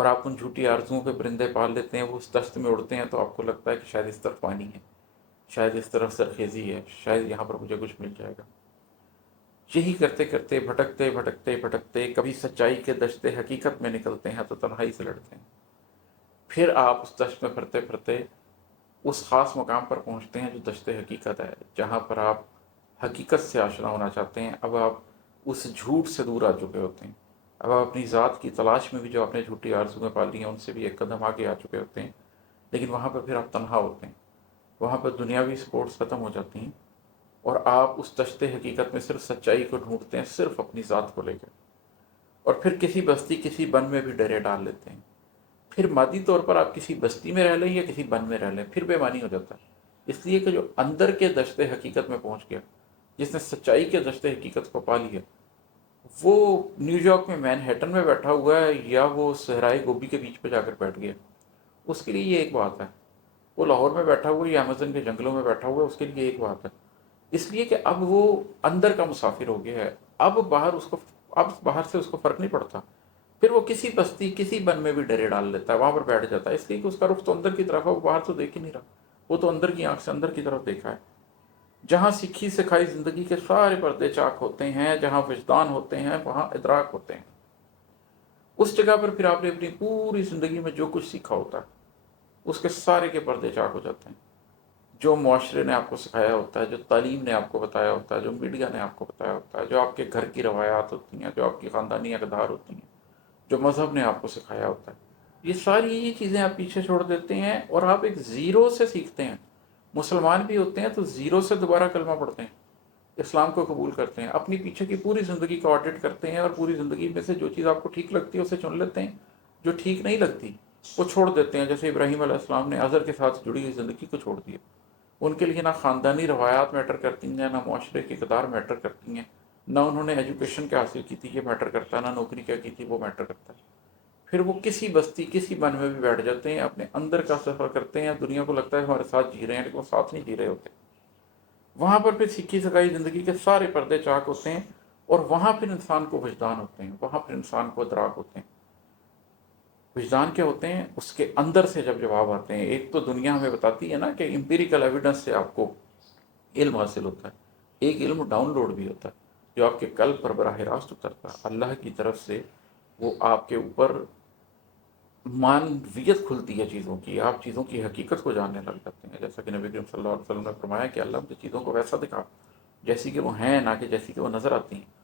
اور آپ ان جھوٹی آرزوؤں کے پرندے پال لیتے ہیں، وہ اس دشت میں اڑتے ہیں تو آپ کو لگتا ہے کہ شاید اس طرف پانی ہے، شاید اس طرف سرخیزی ہے، شاید یہاں پر مجھے کچھ مل جائے گا۔ یہی کرتے کرتے بھٹکتے بھٹکتے بھٹکتے کبھی سچائی کے دشت حقیقت میں نکلتے ہیں تو تنہائی سے لڑتے ہیں، پھر آپ اس دشت میں پھرتے پھرتے اس خاص مقام پر پہنچتے ہیں جو دشت حقیقت ہے، جہاں پر آپ حقیقت سے آشنا ہونا چاہتے ہیں۔ اب آپ اس جھوٹ سے دور آ چکے ہوتے ہیں، اب آپ اپنی ذات کی تلاش میں بھی جو آپ نے جھوٹی آرزویں پالی ہیں ان سے بھی ایک قدم آگے آ چکے ہوتے ہیں، لیکن وہاں پر پھر آپ تنہا ہوتے ہیں، وہاں پر دنیاوی سپورٹس ختم ہو جاتی ہیں، اور آپ اس دشت حقیقت میں صرف سچائی کو ڈھونڈتے ہیں، صرف اپنی ذات کو لے کر، اور پھر کسی بستی کسی بن میں بھی ڈرے ڈال لیتے ہیں۔ پھر مادی طور پر آپ کسی بستی میں رہ لیں یا کسی بن میں رہ لیں، پھر بے معنی ہو جاتا ہے، اس لیے کہ جو اندر کے دشت حقیقت میں پہنچ گیا، جس نے سچائی کے دشت حقیقت کو پا لیا، وہ نیو یارک میں مین ہیٹن میں بیٹھا ہوا ہے یا وہ صحرائے گوبی کے بیچ پہ جا کر بیٹھ گیا، اس کے لیے یہ ایک بات ہے۔ وہ لاہور میں بیٹھا ہوا ہے یا امیزن کے جنگلوں میں بیٹھا ہوا ہے، اس کے لیے ایک بات ہے، اس لیے کہ اب وہ اندر کا مسافر ہو گیا ہے، اب باہر سے اس کو فرق نہیں پڑتا، پھر وہ کسی بستی کسی بن میں بھی ڈرے ڈال لیتا ہے، وہاں پر بیٹھ جاتا ہے، اس لیے کہ اس کا رخ تو اندر کی طرف ہے، وہ باہر تو دیکھ ہی نہیں رہا، وہ تو اندر کی آنکھ سے اندر کی طرف دیکھا ہے۔ جہاں سیکھی سکھائی زندگی کے سارے پردے چاک ہوتے ہیں، جہاں وجدان ہوتے ہیں، وہاں ادراک ہوتے ہیں، اس جگہ پر پھر آپ نے اپنی پوری زندگی میں جو کچھ سیکھا ہوتا ہے اس کے سارے کے پردے چاک ہو جاتے ہیں۔ جو معاشرے نے آپ کو سکھایا ہوتا ہے، جو تعلیم نے آپ کو بتایا ہوتا ہے، جو میڈیا نے آپ کو بتایا ہوتا ہے، جو آپ کے گھر کی روایات ہوتی ہیں، جو آپ کی خاندانی اقدار ہوتی ہیں، جو مذہب نے آپ کو سکھایا ہوتا ہے، یہ ساری چیزیں آپ پیچھے چھوڑ دیتے ہیں اور آپ ایک زیرو سے سیکھتے ہیں۔ مسلمان بھی ہوتے ہیں تو زیرو سے دوبارہ کلمہ پڑھتے ہیں، اسلام کو قبول کرتے ہیں، اپنی پیچھے کی پوری زندگی کا آڈٹ کرتے ہیں، اور پوری زندگی میں سے جو چیز آپ کو ٹھیک لگتی ہے اسے چن لیتے ہیں، جو ٹھیک نہیں لگتی وہ چھوڑ دیتے ہیں۔ جیسے ابراہیم علیہ السلام نے عذر کے ساتھ جڑی ہوئی زندگی کو چھوڑ دیا، ان کے لیے نہ خاندانی روایات میٹر کرتی ہیں، نہ معاشرے کی اقدار میٹر کرتی ہیں، نہ انہوں نے ایجوکیشن کیا حاصل کی تھی یہ میٹر کرتا ہے، نہ نوکری کیا کی تھی وہ میٹر کرتا ہے۔ پھر وہ کسی بستی کسی بن میں بھی بیٹھ جاتے ہیں، اپنے اندر کا سفر کرتے ہیں، دنیا کو لگتا ہے ہمارے ساتھ جی رہے ہیں لیکن وہ ساتھ نہیں جی رہے ہوتے۔ وہاں پر پھر سیکھی سکائی زندگی کے سارے پردے چاک ہوتے ہیں، اور وہاں پھر انسان کو وجدان ہوتے ہیں، وہاں پھر انسان کو ادراک ہوتے ہیں۔ وجدان کیا ہوتے ہیں؟ اس کے اندر سے جب جواب آتے ہیں۔ ایک تو دنیا ہمیں بتاتی ہے نا کہ امپیریکل ایویڈنس سے آپ کو علم حاصل ہوتا ہے، ایک علم ڈاؤن لوڈ بھی ہوتا ہے جو آپ کے قلب پر براہ راست اترتا ہے اللہ کی طرف سے، وہ آپ کے اوپر معنویت کھلتی ہے چیزوں کی، آپ چیزوں کی حقیقت کو جاننے لگ جاتے ہیں، جیسا کہ نبی کریم صلی اللہ علیہ وسلم نے فرمایا کہ اللہ مجھے چیزوں کو ویسا دکھا جیسی کہ وہ ہیں، نہ کہ جیسی کہ وہ نظر آتی ہیں۔